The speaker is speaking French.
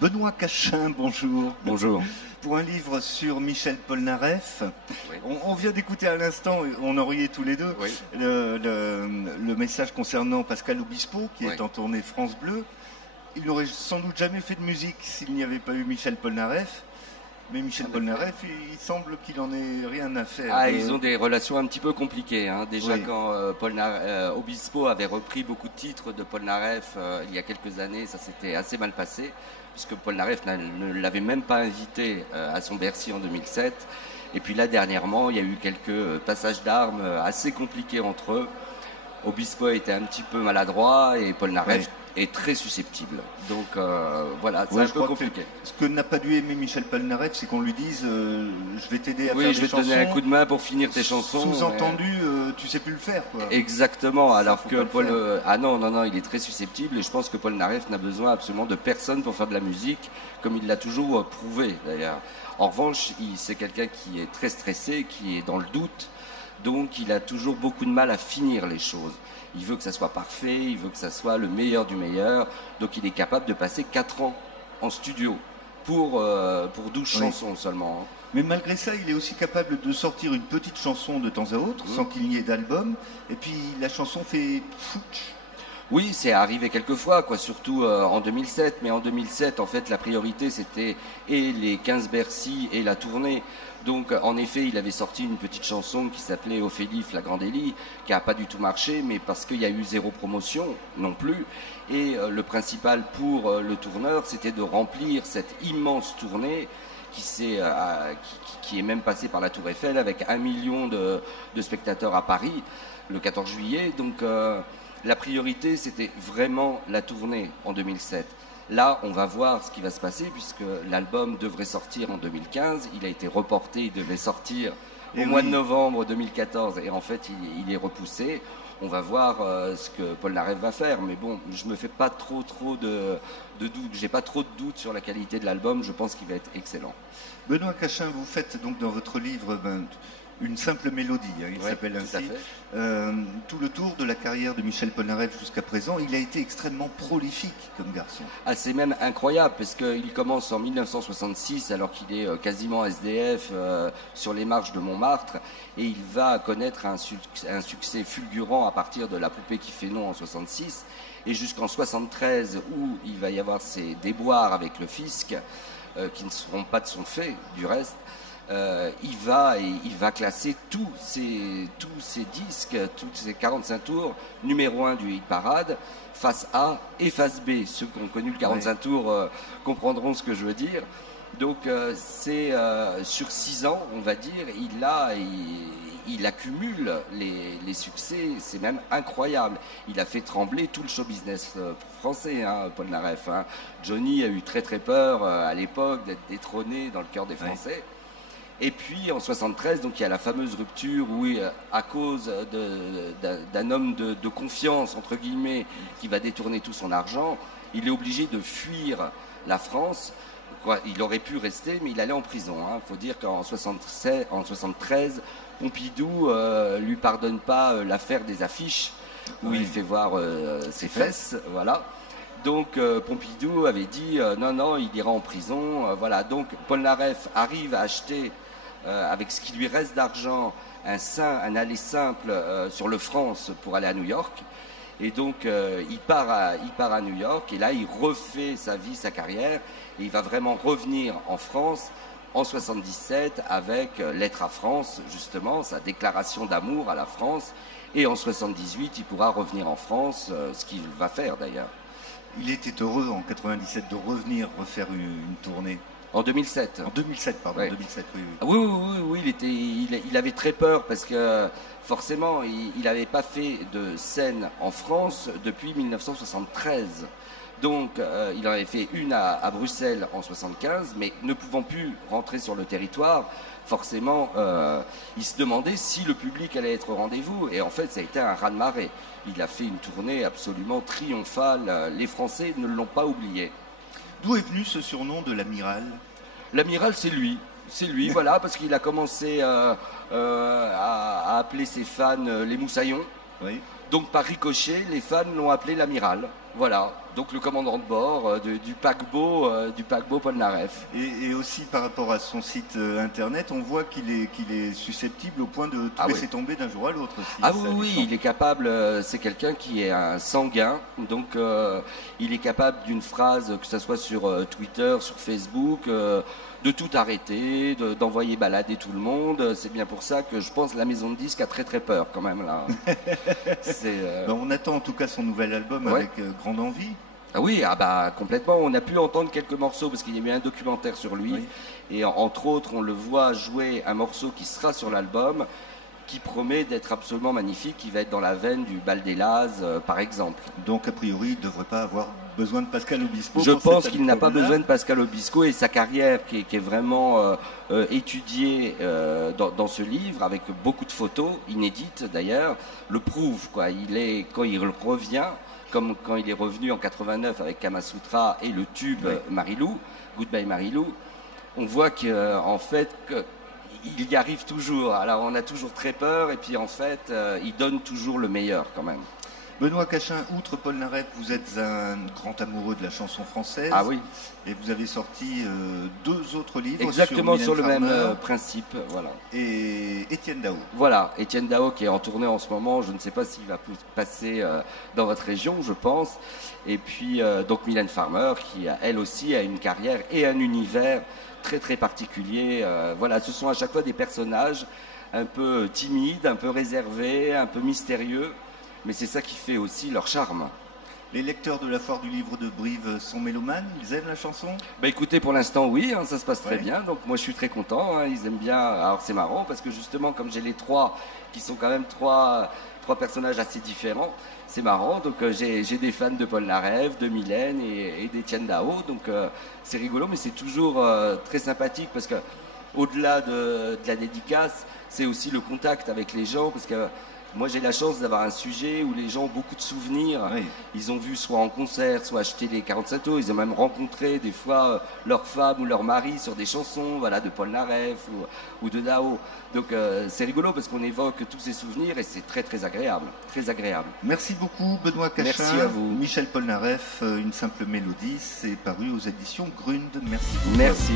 Benoît Cachin, bonjour. Bonjour. Pour un livre sur Michel Polnareff. Oui. On vient d'écouter à l'instant, on en riait tous les deux, Oui. le message concernant Pascal Obispo, qui Oui. est en tournée France Bleu. Il n'aurait sans doute jamais fait de musique s'il n'y avait pas eu Michel Polnareff. Mais Michel Polnareff, il semble qu'il en ait rien à faire. Ah, ils ont des relations un petit peu compliquées. Hein. Déjà, Oui. quand Obispo avait repris beaucoup de titres de Polnareff il y a quelques années, ça s'était assez mal passé, puisque Polnareff ne l'avait même pas invité à son Bercy en 2007. Et puis là, dernièrement, il y a eu quelques passages d'armes assez compliqués entre eux. Obispo a été un petit peu maladroit et Polnareff est très susceptible. Donc voilà, c'est un peu compliqué. Ce que n'a pas dû aimer Michel Polnareff, c'est qu'on lui dise je vais t'aider à faire des chansons. Oui, je vais te donner un coup de main pour finir tes chansons. Sous-entendu, tu sais plus le faire, quoi. Exactement, alors faut que pas le Paul... faire. Ah non, il est très susceptible et je pense que Polnareff n'a besoin absolument de personne pour faire de la musique, comme il l'a toujours prouvé d'ailleurs. En revanche, c'est quelqu'un qui est très stressé, qui est dans le doute. Donc il a toujours beaucoup de mal à finir les choses. Il veut que ça soit parfait, il veut que ça soit le meilleur du meilleur. Donc il est capable de passer 4 ans en studio pour 12 chansons seulement. Mais malgré ça, il est aussi capable de sortir une petite chanson de temps à autre, sans qu'il n'y ait d'album. Et puis la chanson fait fouch. Oui, c'est arrivé quelques fois, quoi, surtout en 2007. Mais en 2007, en fait, la priorité, c'était et les 15 Bercy et la tournée. Donc, en effet, il avait sorti une petite chanson qui s'appelait Ophélie Flagrandélie, qui n'a pas du tout marché, mais parce qu'il y a eu zéro promotion non plus. Et le principal pour le tourneur, c'était de remplir cette immense tournée qui est même passée par la Tour Eiffel avec 1 million de spectateurs à Paris le 14 juillet. Donc, la priorité, c'était vraiment la tournée en 2007. Là, on va voir ce qui va se passer puisque l'album devrait sortir en 2015. Il a été reporté, il devait sortir au mois de novembre 2014 et en fait, il est repoussé. On va voir ce que Polnareff va faire. Mais bon, je me fais pas trop de doutes. J'ai pas trop de doutes sur la qualité de l'album. Je pense qu'il va être excellent. Benoît Cachin, vous faites donc dans votre livre une simple mélodie, hein, il s'appelle ainsi. Tout le tour de la carrière de Michel Polnareff jusqu'à présent, il a été extrêmement prolifique comme garçon. Ah, c'est même incroyable parce qu'il commence en 1966 alors qu'il est quasiment SDF sur les marches de Montmartre et il va connaître un succès fulgurant à partir de La poupée qui fait non en 66 et jusqu'en 73 où il va y avoir ces déboires avec le fisc qui ne seront pas de son fait du reste. Il va classer tous ces disques, tous ces 45 tours, numéro 1 du hit parade, face A et face B. Ceux qui ont connu le 45 tours comprendront ce que je veux dire. Donc c'est sur 6 ans, on va dire, il accumule les succès, c'est même incroyable. Il a fait trembler tout le show business français, hein, Polnareff. Hein. Johnny a eu très très peur à l'époque d'être détrôné dans le cœur des Français. Et puis en 73, donc il y a la fameuse rupture où, à cause d'un homme de confiance entre guillemets, qui va détourner tout son argent, il est obligé de fuir la France. Il aurait pu rester, mais il allait en prison. Il faut dire qu'en 73, Pompidou lui pardonne pas l'affaire des affiches où il fait voir ses fesses, voilà. Donc Pompidou avait dit non, il ira en prison. Voilà. Donc Polnareff arrive à acheter avec ce qui lui reste d'argent un aller simple sur le France pour aller à New York. Et donc il part à New York et là il refait sa vie, sa carrière et il va vraiment revenir en France en 77 avec Lettre à France, justement, sa déclaration d'amour à la France. Et en 78, il pourra revenir en France, ce qu'il va faire d'ailleurs. Il était heureux en 97 de revenir refaire une tournée. En 2007. En 2007, pardon. Ouais. 2007, Oui, il avait très peur parce que forcément, il n'avait pas fait de scène en France depuis 1973. Donc, il en avait fait une à Bruxelles en 75, mais ne pouvant plus rentrer sur le territoire, forcément, il se demandait si le public allait être au rendez-vous. Et en fait, ça a été un raz-de-marée. Il a fait une tournée absolument triomphale. Les Français ne l'ont pas oublié. D'où est venu ce surnom de l'amiral? L'amiral, c'est lui. C'est lui, voilà, parce qu'il a commencé à appeler ses fans les moussaillons. Oui. Donc, par ricochet, les fans l'ont appelé l'amiral. Voilà. donc le commandant de bord du paquebot Polnareff. Et aussi par rapport à son site internet, on voit qu'il est susceptible au point de tout laisser tomber d'un jour à l'autre. Ah oui, il est capable, c'est quelqu'un qui est un sanguin, donc il est capable d'une phrase, que ce soit sur Twitter, sur Facebook, de tout arrêter, d'envoyer balader tout le monde. C'est bien pour ça que je pense que la maison de disques a très très peur quand même là. On attend en tout cas son nouvel album avec grande envie. Ah oui, complètement. On a pu entendre quelques morceaux parce qu'il y a eu un documentaire sur lui. Oui. Et entre autres, on le voit jouer un morceau qui sera sur l'album, qui promet d'être absolument magnifique, qui va être dans la veine du Bal des Lazes, par exemple. Donc, a priori, il ne devrait pas avoir besoin de Pascal Obispo. Je pense qu'il n'a pas besoin de Pascal Obispo, et sa carrière, qui est vraiment étudiée dans ce livre, avec beaucoup de photos, inédites d'ailleurs, le prouve, quoi. Quand il revient, comme quand il est revenu en 89 avec Kamasutra et le tube Marilou, Goodbye Marilou, on voit qu'en fait, il y arrive toujours. Alors on a toujours très peur, et puis en fait, il donne toujours le meilleur quand même. Benoît Cachin, outre Polnareff, vous êtes un grand amoureux de la chanson française. Ah oui. Et vous avez sorti 2 autres livres. Exactement sur le même principe, voilà. Et Étienne Dao. Voilà, Étienne Dao qui est en tournée en ce moment. Je ne sais pas s'il va passer dans votre région, je pense. Et puis donc Mylène Farmer, qui elle aussi a une carrière et un univers très très particulier. Voilà, ce sont à chaque fois des personnages un peu timides, un peu réservés, un peu mystérieux. Mais c'est ça qui fait aussi leur charme. Les lecteurs de la Foire du Livre de Brive sont mélomanes? Ils aiment la chanson? Écoutez, pour l'instant, oui, ça se passe très bien. Donc moi, je suis très content. Ils aiment bien. Alors c'est marrant parce que justement, comme j'ai les 3, qui sont quand même trois personnages assez différents, c'est marrant. Donc j'ai des fans de Polnareff, de Mylène et d'Étienne Dao. Donc c'est rigolo, mais c'est toujours très sympathique parce que au-delà de la dédicace, c'est aussi le contact avec les gens, parce que moi, j'ai la chance d'avoir un sujet où les gens ont beaucoup de souvenirs. Oui. Ils ont vu soit en concert, soit acheter les 47 tours. Ils ont même rencontré des fois leur femme ou leur mari sur des chansons, voilà, de Polnareff ou de Dao. Donc c'est rigolo parce qu'on évoque tous ces souvenirs et c'est très très agréable. Très agréable. Merci beaucoup Benoît Cachin. Merci à vous. Michel Polnareff, une simple mélodie, c'est paru aux éditions Grund. Merci beaucoup. Merci.